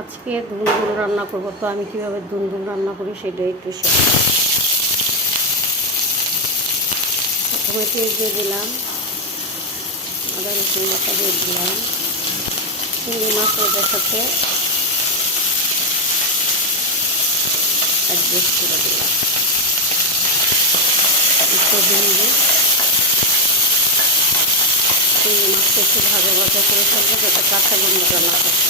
আজকে দুন্দুল রান্না করব। তো আমি কীভাবে দুন্দুল রান্না করি সেটাই একটু প্রথমে তেল দিয়ে দিলাম, আদা রসুন বাটা দিয়ে দিলাম, চিংড়ি মাছের সাথে অ্যাডজাস্ট করে দিলাম একটু ভেঙে চিংড়ি মাছটা একটু ভাজা ভাজা করে ফেলবো যাতে কাঁচা গন্ধটা না থাকে।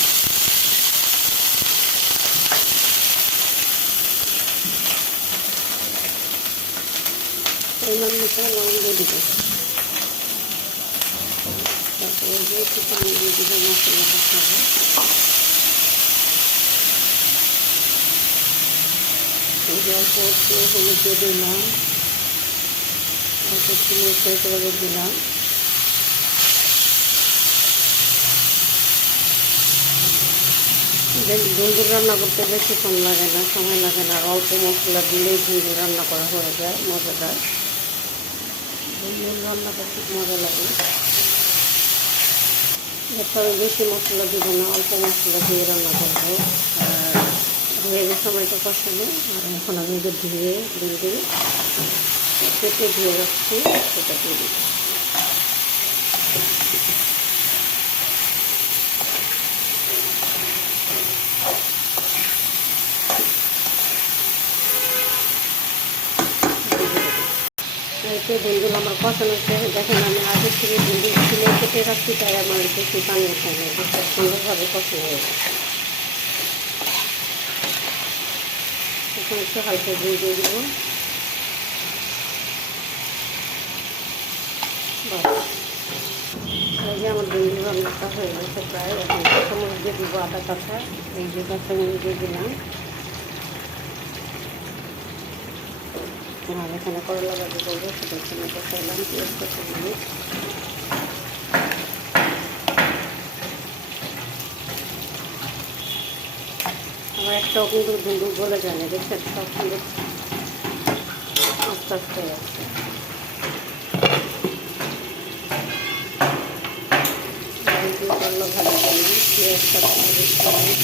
পরিমাণ মতো লবণ দিয়ে দিব, তারপরে যে একটু পানি দিয়ে দিব মশলাটা খাবো। অল্প একটু হলুদ দিয়ে দিলাম, অল্প একটু মরিচের গুঁড়ো দিলাম, দুন্দুল রান্না করতে বেশিক্ষণ লাগে না, সময় লাগে না, আর অল্প মশলা দিলেই দুন্দুল রান্না করা হয়ে যায়, মজাদার। দুন্দুল রান্নাটা খুব মজা লাগে। এরপরে বেশি মশলা দিব না, অল্প মশলা দিয়ে রান্না করবো। আর ধুয়ে গেছে আমার এটা কষানো, আর এখন আমি যে ধুয়ে দুন্দুল কেটে ধুয়ে রাখছি সেটা দিয়ে দিই। এতে দুন্দুল আমার কষানো হচ্ছে। দেখেন আমি আগে থেকে দুন্দুল ছিলে কেটে রাখছি, তাই আমার বেশি পানি খাই না, সুন্দরভাবে কষানো হয়ে গেছে। এখন একটু হালকা দিয়ে দিয়ে দেবো। এই যে আমার দুন্দুল রান্নাটা হয়ে গেছে প্রায়। এখন কাঁচামরিচ দিয়ে দিব আদা কাঁচা, এই যে কাঁচামরিচ দিয়ে দিলাম। আর এখানে করলা ভাজি করবো, সেটা এখানে বসাইলাম পেঁয়াজ কাঁচামরিচ। আমার একটাও কিন্তু দুন্দুল গলে যায় না, দেখছেন সব সুন্দর আস্তে আস্তে যাচ্ছে। করলা ভাজি করলাম, পেঁয়াজ কাঁচামরিচ করলাম,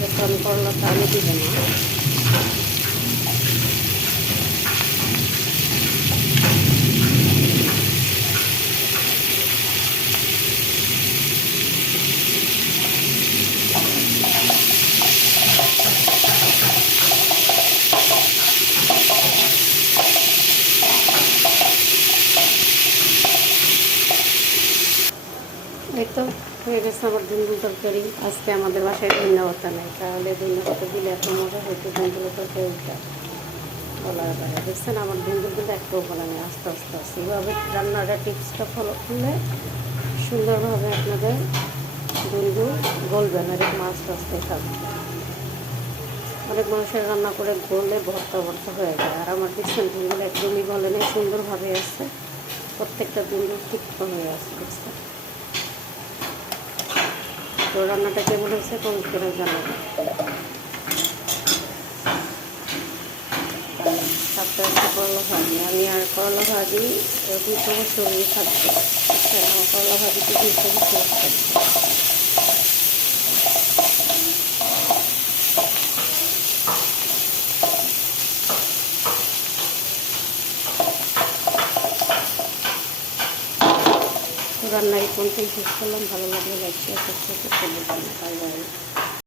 যখন করলাটা আমি দিব না। এই তো হয়ে গেছে আমার দুন্দুল তরকারি। আজকে আমাদের বাসায় ধন্যবাদ নেই, তাহলে ধন্যবাদ দিলে এত মজা হয়তো দুন্দুলের তরকারিটা বলার বাইরে। দেখছেন আমার দুন্দুল কিন্তু একটাও বলা নেই, আস্তে আস্তে আসছে। এইভাবে রান্নাটা টিপসটা ফলো করলে সুন্দরভাবে আপনাদের দুন্দুল গলবে না, এরকম আস্তে আস্তে থাকবে। অনেক মানুষের রান্না করে গলে ভর্তা ভর্তা হয়ে যায়, আর আমার দেখছেন দুন্দুল একদমই গলে নেই, সুন্দরভাবে আসছে। প্রত্যেকটা দুন্দুল ঠিক হয়ে আসছে, দেখছেন। তো রান্নাটা কেমন হয়েছে কমেন্ট করে জানাবেন। সাথে আছে করলা ভাজি। আমি আর করলা ভাজি এরকম সময় শরীর থাকছে, আমার করলা ভাজিতে দুই সময় শরীর থাকছে। রান্না এই পর্যন্ত শেষ করলাম। ভালো লাগলে লাইক শেয়ার সাবস্ক্রাইব করতে ভুলবেন না। Bye bye.